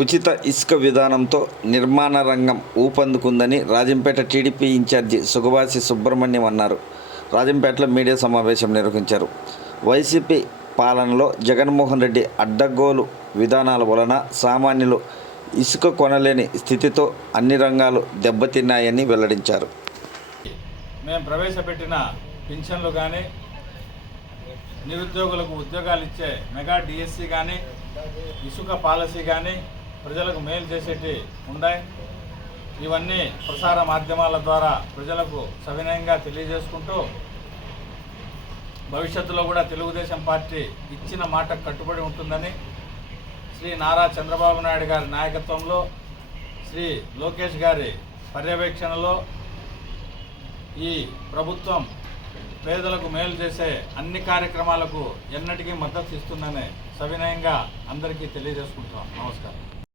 ఉచిత ఇసుక విధానంతో నిర్మాణ రంగం ఊపందుకుందని రాజంపేట టీడీపీ ఇన్ఛార్జి సుగవాసి సుబ్రహ్మణ్యం అన్నారు. రాజంపేటలో మీడియా సమావేశం నిర్వహించారు. వైసీపీ పాలనలో జగన్మోహన్ రెడ్డి అడ్డగోలు విధానాల వలన సామాన్యులు ఇసుక కొనలేని స్థితితో అన్ని రంగాలు దెబ్బతిన్నాయని వెల్లడించారు. మేము ప్రవేశపెట్టిన పింఛన్లు కానీ, నిరుద్యోగులకు ఉద్యోగాలు ఇచ్చే మెగా డిఎస్సి కానీ, ఇసుక పాలసీ కానీ ప్రజలకు మేలు చేసేటి ఉన్నాయి. ఇవన్నీ ప్రసార మాధ్యమాల ద్వారా ప్రజలకు సవినయంగా తెలియజేసుకుంటూ భవిష్యత్తులో కూడా తెలుగుదేశం పార్టీ ఇచ్చిన మాటకు కట్టుబడి ఉంటుందని, శ్రీ నారా చంద్రబాబు నాయుడు గారి నాయకత్వంలో, శ్రీ లోకేష్ గారి పర్యవేక్షణలో ఈ ప్రభుత్వం పేదలకు మేలు చేసే అన్ని కార్యక్రమాలకు ఎన్నటికీ మద్దతు ఇస్తుందని సవినయంగా అందరికీ తెలియజేసుకుంటున్నాం. నమస్కారం.